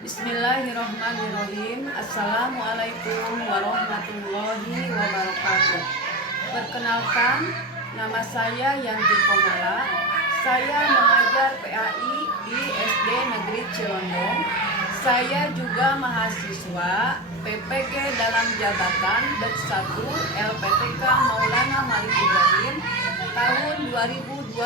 Bismillahirrahmanirrahim. Assalamualaikum warahmatullahi wabarakatuh. Perkenalkan, nama saya Yanti Komala. Saya mengajar PAI di SD Negeri Cilondong. Saya juga mahasiswa PPG dalam jabatan Bersatu LPTK Maulana Malik Ibrahim tahun 2025.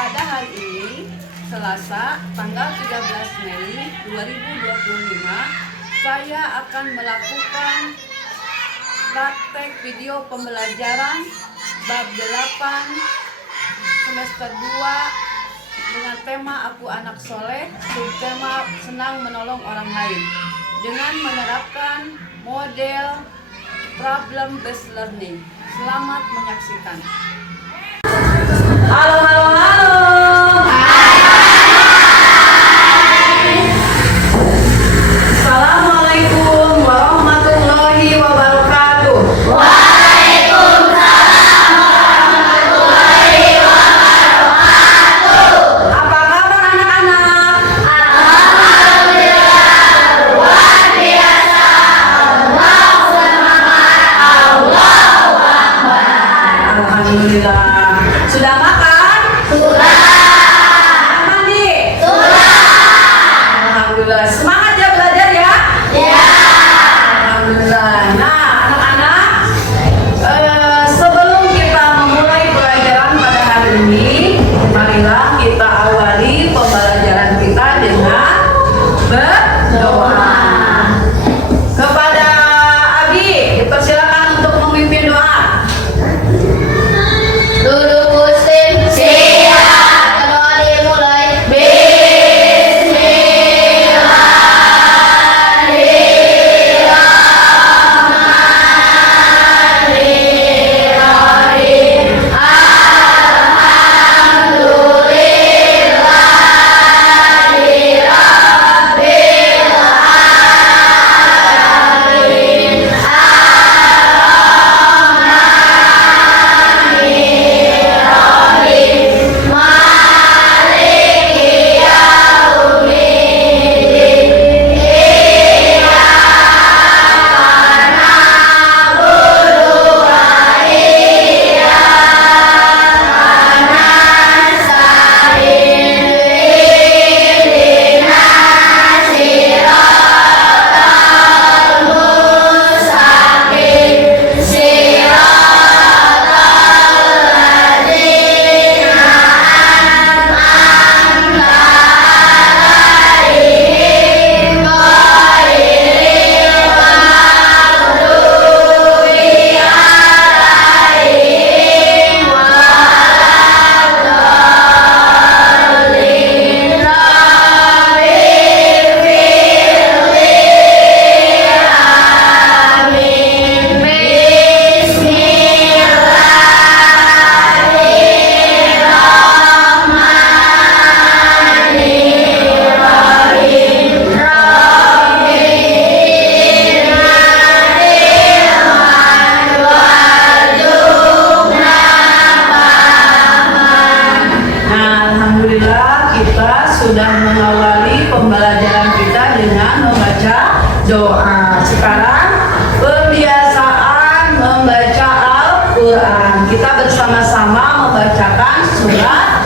Pada hari ini, Selasa, tanggal 13 Mei 2025, saya akan melakukan praktek video pembelajaran bab 8 semester 2 dengan tema Aku Anak Soleh, subtema Senang Menolong Orang Lain, dengan menerapkan model problem based learning. Selamat menyaksikan. Halo. Assalamualaikum warahmatullahi wabarakatuh. Waalaikumsalam warahmatullahi wabarakatuh. Apa kabar anak-anak? Alhamdulillah, luar biasa. Allahu Akbar, Allahu Akbar. Alhamdulillah. Sudah makan? Sudah. Mandi? Sudah. Alhamdulillah. Semangat ya belajar ya? Ya. Alhamdulillah. Nah, anak-anak, sebelum kita memulai pelajaran pada hari ini, marilah kita awali pembelajaran kita dengan berdoa. Kepada Abi, dipersilakan untuk memimpin doa. Duduk muslim, siap. Doa dimulai. Bismillahirrahmanirrahim. Alhamdulillahirabbil alamin. Ar-Rahmanirrahim. Maliki yaumiddin. Iyyaka na'budu wa iyyaka nasta'in. Ihdinas siratal mustaqim. Siratal ladzina an'amta 'alaihim ghairil maghdubi 'alaihim waladdallin. Rabbil firli amin. Bismillahirrahmanirrahim. Rabbi inna warzuqna fahaman. Nah, alhamdulillah kita sudah mengawali pembelajaran kita dengan membaca doa. Sekarang pembiasaan membaca Al-Quran. Kita bersama-sama membacakan surat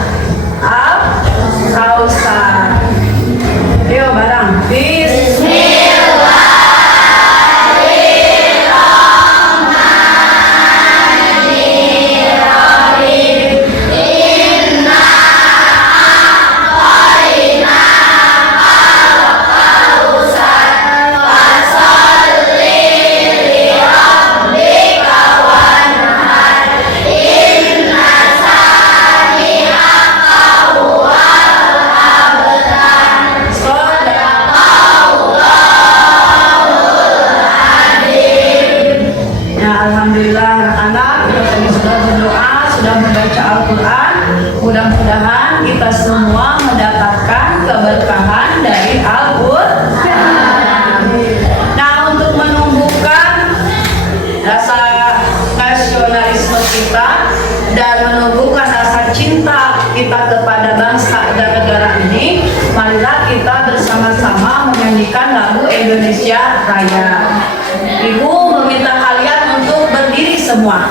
Al-Kautsar. Ayo bareng. Bismillahirrahmanirrahim. Inna a'tainaka al-kautsar. Fasholli li rabbika wanhar. Inna shani'aka huwal abtar. Shadaqallahul azim. Ya, alhamdulillah anak-anak kita tadi sudah berdoa, sudah membaca Al-Quran. Mudah-mudahan kita semua mendapatkan keberkahan dari Al-Quran. Nah, untuk menumbuhkan rasa nasionalisme kita dan menumbuhkan rasa cinta kita kepada bangsa dan negara ini, marilah kita bersama bersama-sama menyanyikan lagu Indonesia Raya. Ibu meminta kalian untuk berdiri semua.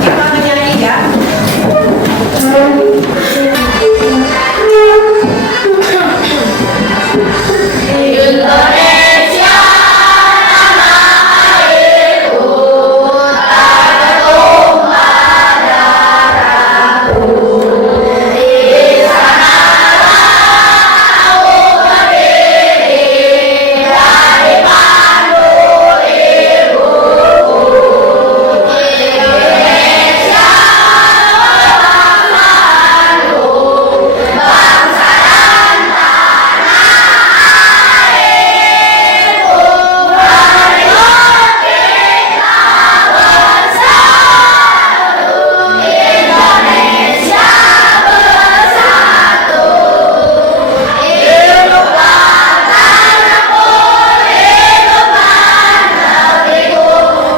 Kita menyanyi ya. Indonesia tanah airku, tertumpah darahku. Di sanalah aku berdiri dari pandu ibuku. Indonesia bangsaku, bangsa dan Indonesia bersatu, hiduplah tanahku, hiduplah negeriku,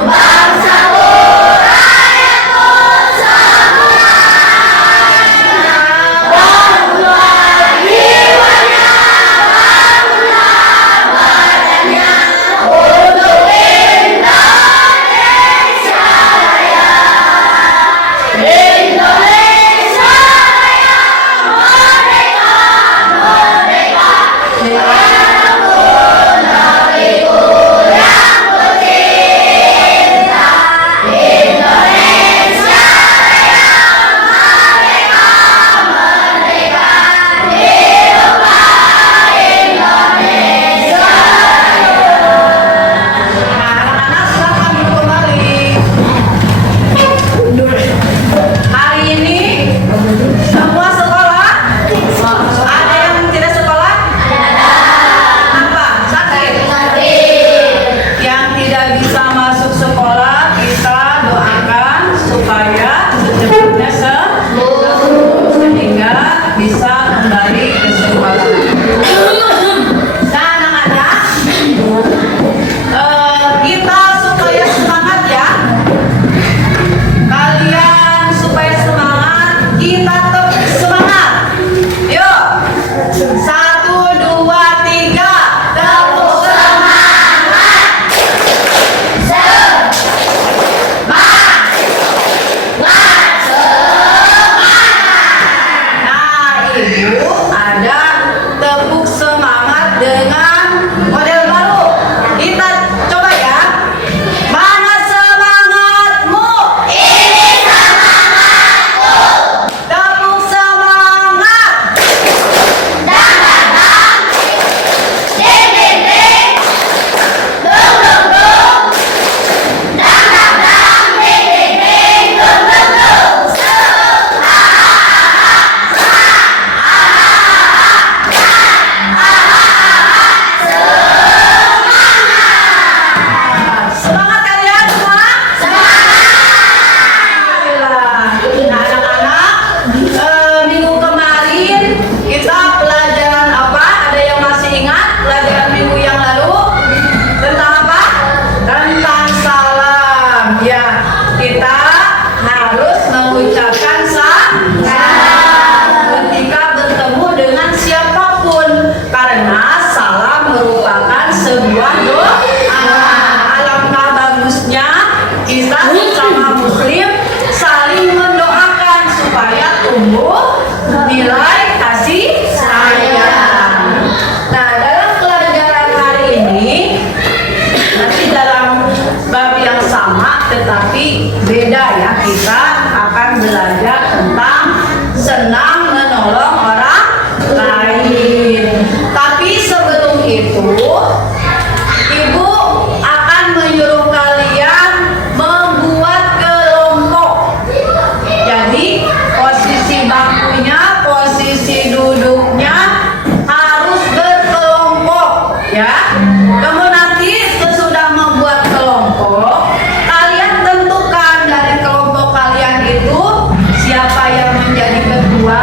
bangsaku, rakyatku semuanya. Bangunlah jiwanya, bangunlah badannya, untuk Indonesia Raya. Indonesia Raya, merdeka, merdeka, negaraku, negeriku yang kucinta. Indonesia Raya, merdeka, merdeka, hiduplah Indonesia Raya. Anak-anak silakan duduk kembali. Hari ini semua sekolah? Ada yang tidak sekolah? Apa? Sakit? Yang tidak bisa masuk sekolah, kita doakan supaya secepatnya sembuh sehingga bisa kembali ke sekolah. Nah, anak-anak, kita supaya semangat ya. Kalian supaya semangat, kita tepuk semangat. Yuk, 1, 2, 3, tepuk semangat. Nah, ibu ada tepuk semangat dengan model baru. Kita coba ya. Mana semangatmu? Ini semangatku, Tepuk semangat. dang dang dang, ding ding ding, dung dung dung, dang dang dang, ding ding ding, dung dung dung. Semangat kalian semua. Alhamdulillah. Nah, anak-anak, minggu kemarin kita pelajaran apa? Ada yang masih ingat pelajaran minggu yang lalu? Tentang apa? Tentang salam. Ya, kita harus mengucapkan salam ketika bertemu dengan siapapun, karena salam merupakan sebuah doa. Alangkah bagusnya kita sesama muslim saling mendoakan supaya tumbuh nilai kasih sayang. Nah, dalam pelajaran hari ini masih dalam bab yang sama tetapi beda ya. Kita akan belajar tentang senang menolong orang lain. Tapi sebelum itu, ibu akan menyuruh kalian membuat kelompok. Jadi posisi bangkunya, posisi duduknya harus berkelompok ya. Kamu nanti sesudah membuat kelompok, kalian tentukan dari kelompok kalian itu siapa yang menjadi ketua,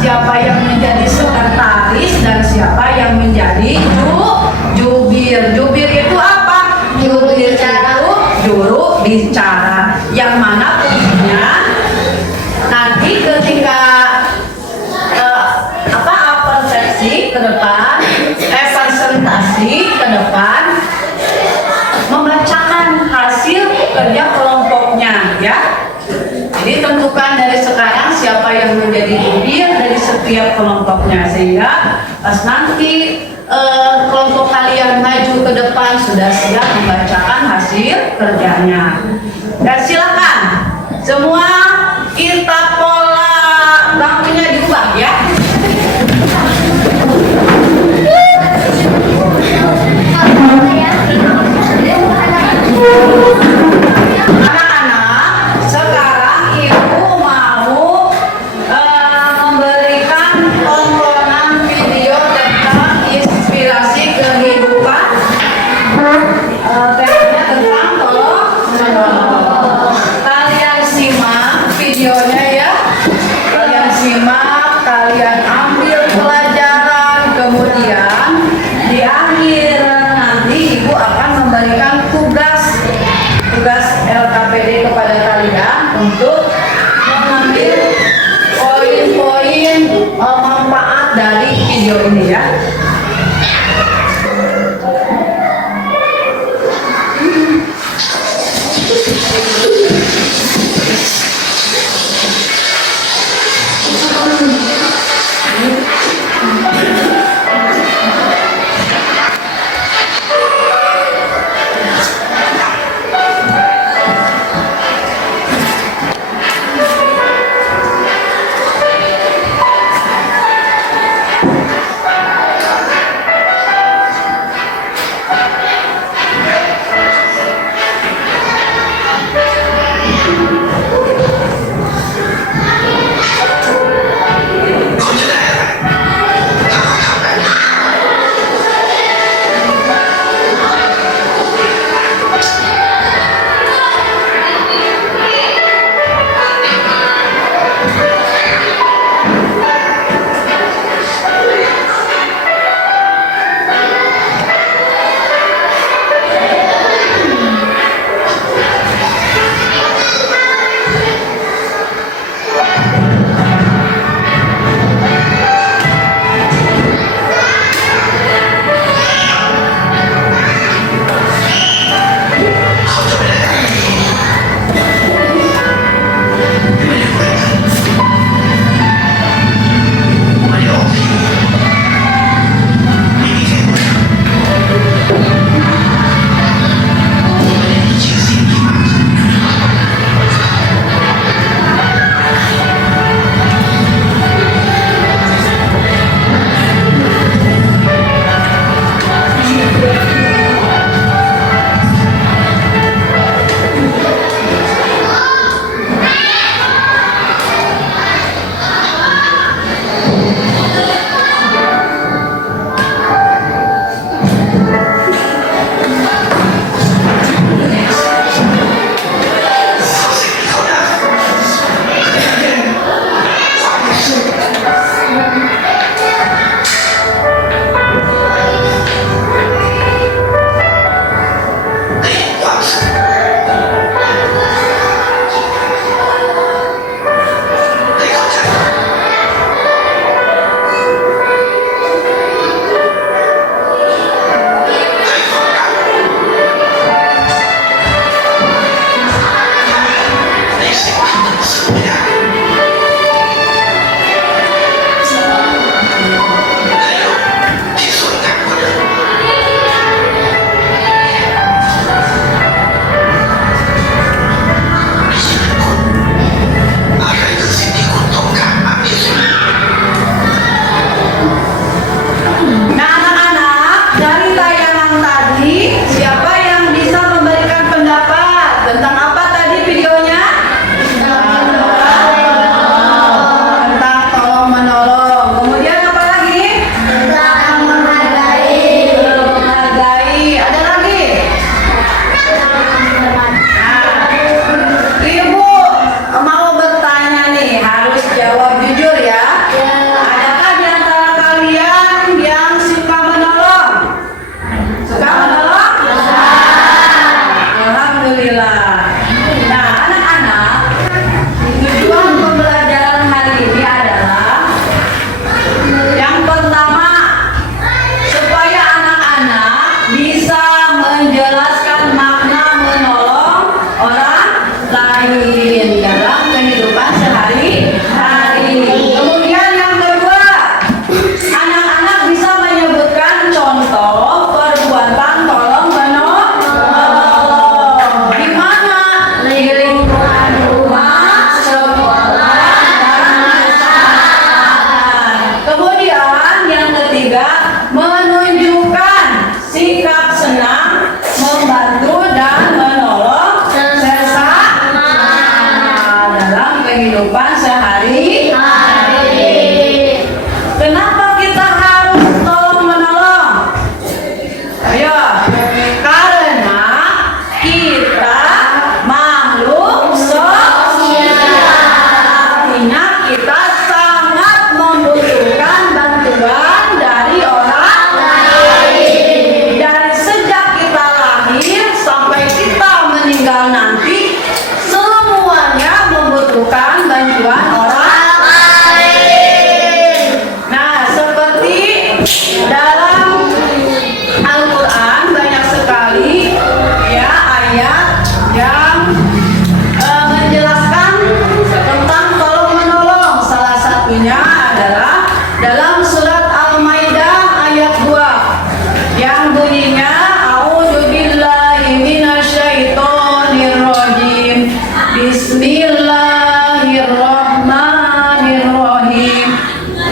siapa yang menjadi sekretaris, dan siapa yang menjadi jubir. Jubir itu apa? Jubir itu juru bicara, yang mana fungsinya nanti ketika persepsi ke depan, inspirasi ke depan membacakan hasil kerja kelompoknya ya. Jadi tentukan dari sekarang siapa yang menjadi jubir dari setiap kelompoknya, sehingga pas nanti kelompok kalian maju ke depan sudah siap membacakan hasil kerjanya. Dan silakan semua kita pola bangkunya diubah ya. Anak-anak, sekarang ibu mau memberikan tontonan video tentang inspirasi kehidupan. Temanya tentang tolong menolong. Kalian simak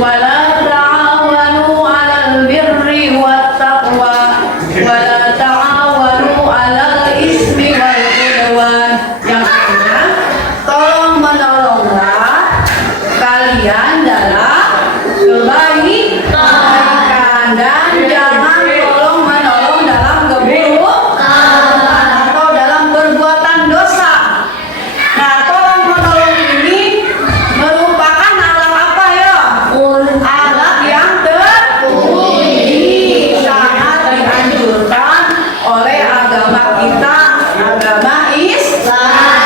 wala ta'awanu 'alal birri wat taqwa wala ta'awanu 'alal ismi wal udwan. Yang ketiga, tolong menolonglah kalian dalam kebaikan dan jangan tolong menolong dalam keburukan atau dalam perbuatan dosa. Nah, tolong menolong ini merupakan alat apa ya? Alat yang terpuji, sangat dianjurkan oleh agama kita, agama Islam.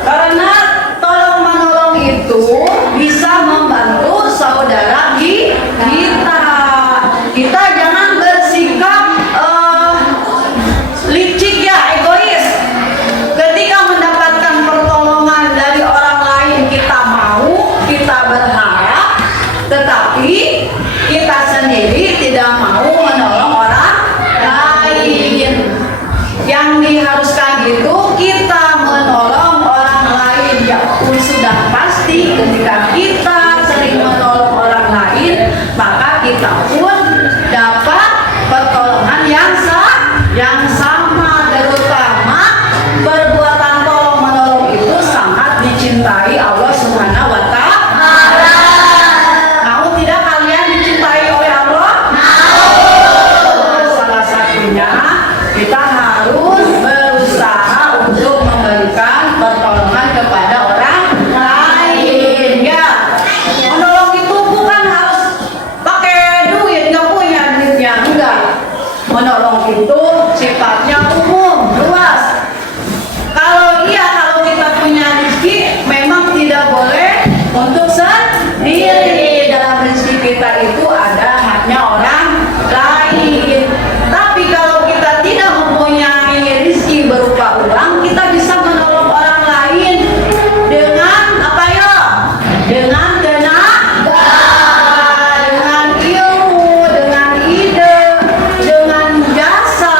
Karena tolong menolong itu bisa membantu saudara kita. Kita jangan bersikap licik ya, egois. Ketika mendapatkan pertolongan dari orang lain kita mau, kita berharap, tetapi kita sendiri tidak mau menolong orang lain. Yang diharuskan itu kita menolong orang lain. Ya pun sudah pasti ketika kita sering menolong orang lain, maka kita pun dapat pertolongan yang sama. Terutama perbuatan tolong menolong itu sangat dicintai Allah Subhanahu wa Ta'ala. Mau tidak kalian dicintai oleh Allah? Salah satunya kita harus berusaha untuk memberikan pertolongan kepada orang lain. Ya, menolong itu bukan harus pakai duit, nggak punya duitnya, enggak. Menolong itu sifatnya umum, luas. Kalau kita punya rezeki, memang tidak boleh untuk sendiri. Dalam rezeki kita itu ada haknya orang lain. Tapi kalau kita tidak mempunyai rezeki berupa uang, kita bisa menolong orang lain dengan apa ya? Dengan tenaga, dengan ilmu, dengan ide, dengan jasa,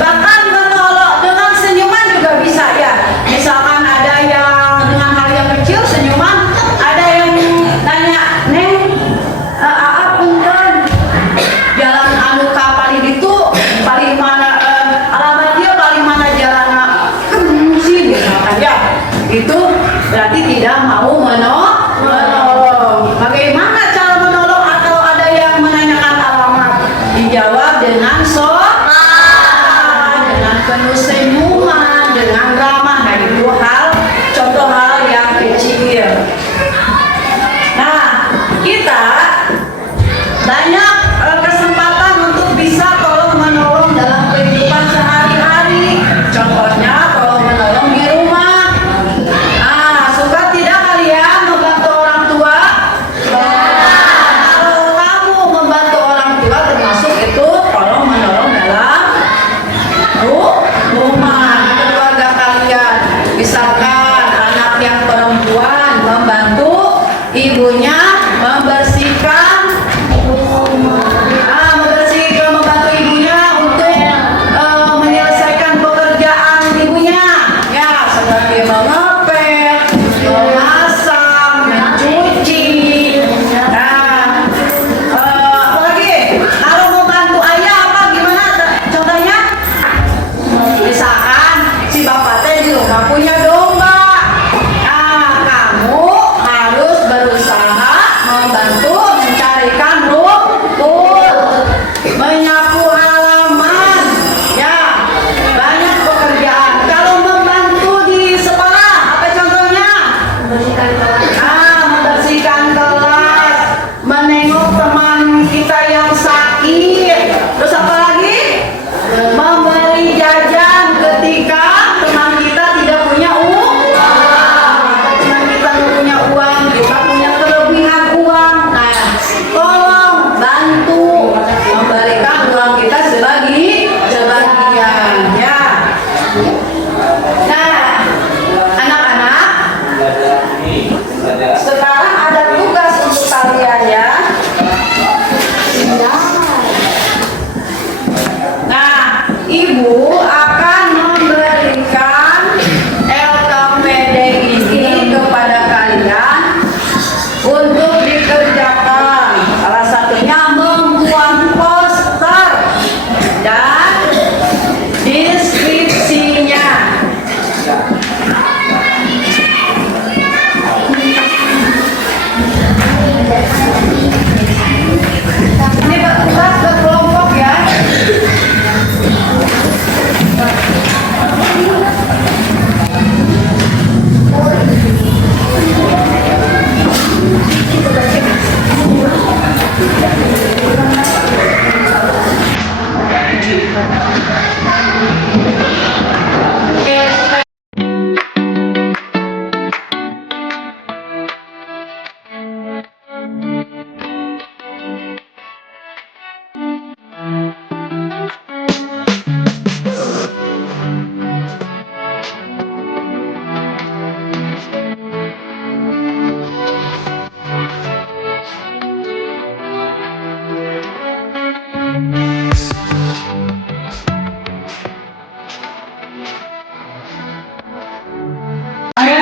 bahkan menolong dengan senyuman juga bisa ya. Misalkan ada yang dengan hal yang kecil senyuman, ada yang nanya, "Neng,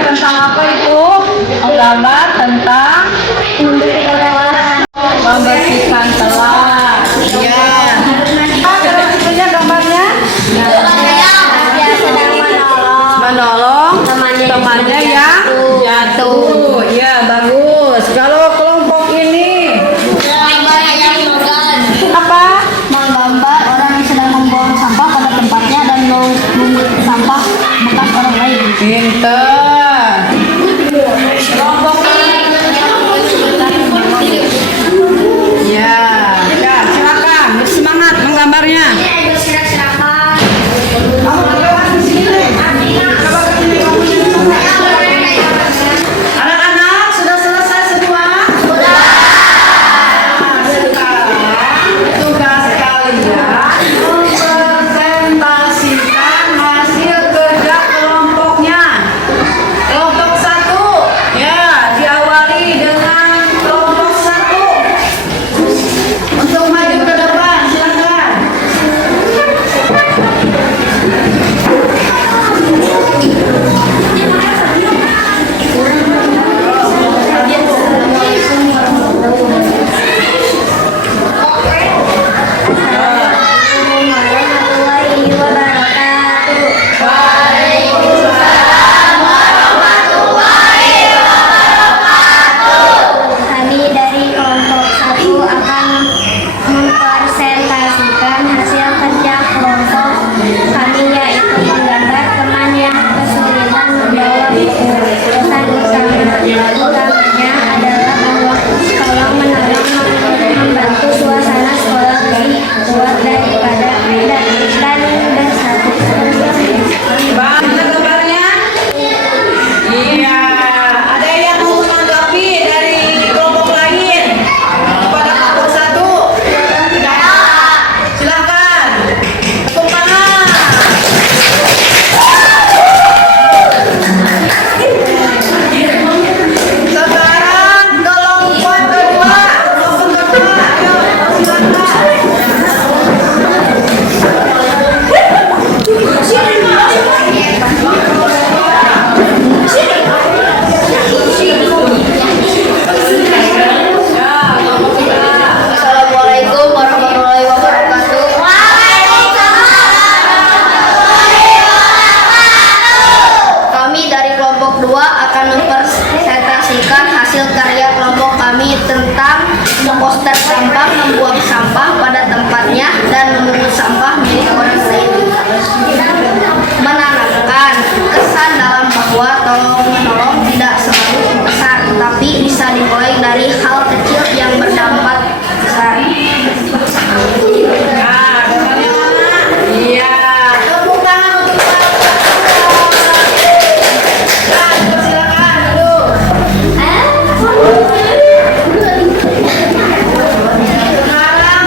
tentang apa itu? Menggambar tentang membersihkan telat. Ya. Kita gambarnya menolong temannya yang jatuh. Ya, bagus. Kalau kelompok ini apa? Menggambar orang yang sedang membuang sampah pada tempatnya dan memungut sampah bekas orang lain. Pinter. Kelompok ya, ya silakan bersemangat menggambarnya. Anak-anak sudah selesai semua? Sudah. Sekarang tugas kalian mempresentasikan hasil kerja kelompoknya. Kelompok 1, ya diawali dengan kelompok 1. Untuk maju ke depan, silakan. Kami dari kelompok 1 akan mempresentasikan hasil kerja kelompok kami, yaitu menggambar teman yang kesulitan menjawab pesan utama. Utamanya adalah bahwa tolong menolong membantu suasana sekolah lebih kuat daripada dan bersatu. Bang, gambarnya? Iya. Ada yang mau menanggapi dari kelompok lain kepada kelompok 1? Silakan. Tepuk tangan. Sekarang kelompok kedua. Ayo, silakan. Assalamualaikum warahmatullahi wabarakatuh. Kami dari kelompok 2 akan mempresentasikan hasil karya kelompok kami tentang memposter sampah, membuang sampah pada tempatnya, dan memungut sampah milik orang lain. Menanamkan kesan dalam bahwa tolong menolong tidak selalu besar, tapi bisa dimulai dari hal kecil yang berdampak besar. Nah, gambarnya mana? Iya. Tepuk tangan untuk silakan dulu. Sekarang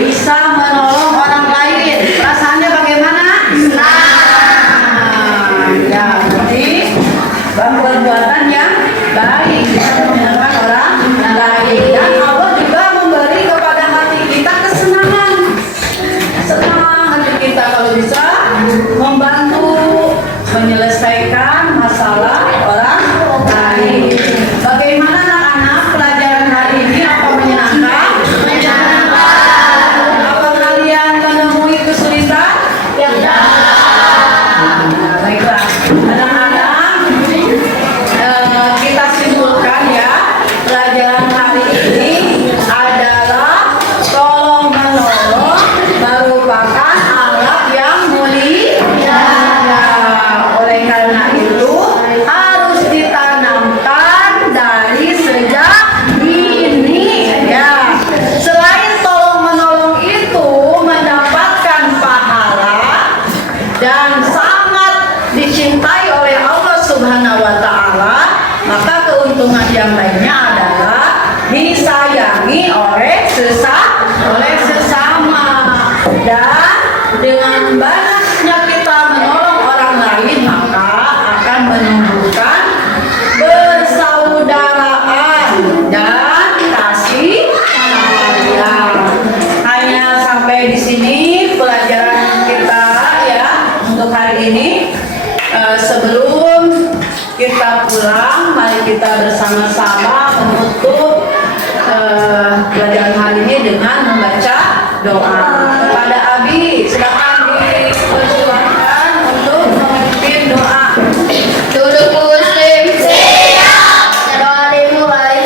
bisa menolong orang lain. Perasaannya bagaimana? Ya, jadi perbuatan yang baik bisa menolong orang lain. Dan Allah juga memberi kepada hati kita kesenangan. Senang hati kita kalau bisa membantu menyelesaikan masalah orang lain. Bagaimana anak-anak pelajaran hari ini? Apa menyenangkan? Apa kalian menemui kesulitan? Baiklah, anak-anak, kita simpulkan ya, pelajaran hari ini adalah tolong menolong merupakan alat yang mulia. Oleh karena itu harus ditanamkan dari sejak dini ya. Selain tolong menolong itu mendapatkan pahala dan sangat dicintai oleh Allah Subhanahu wa taala, maka keuntungan yang lainnya adalah disayangi oleh sesama. Dan dengan banyaknya kita menolong orang lain, maka akan menumbuhkan persaudaraan dan kasih sayang. Hanya sampai di sini pelajaran kita ya untuk hari ini. Sebelum kita pulang, mari kita bersama-sama menutup pelajaran hari ini dengan membaca doa. Kepada Abi, silakan dipersilakan untuk memimpin doa. Duduk muslim siap. Doa dimulai.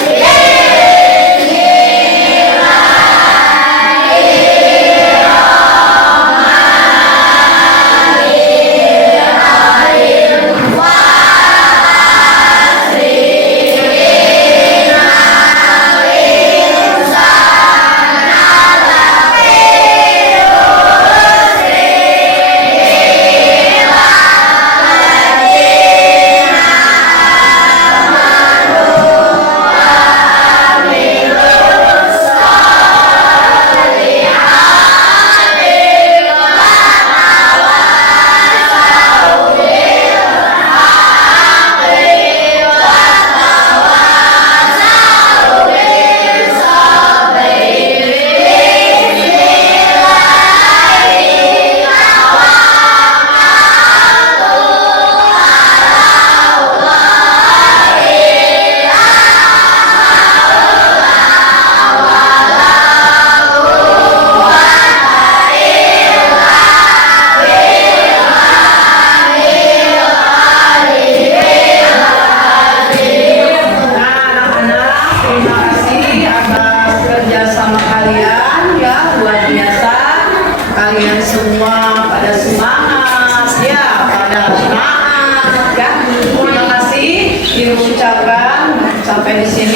Kalian semua pada semangat ya, pada semangat ya. Terima kasih diucapkan sampai di sini.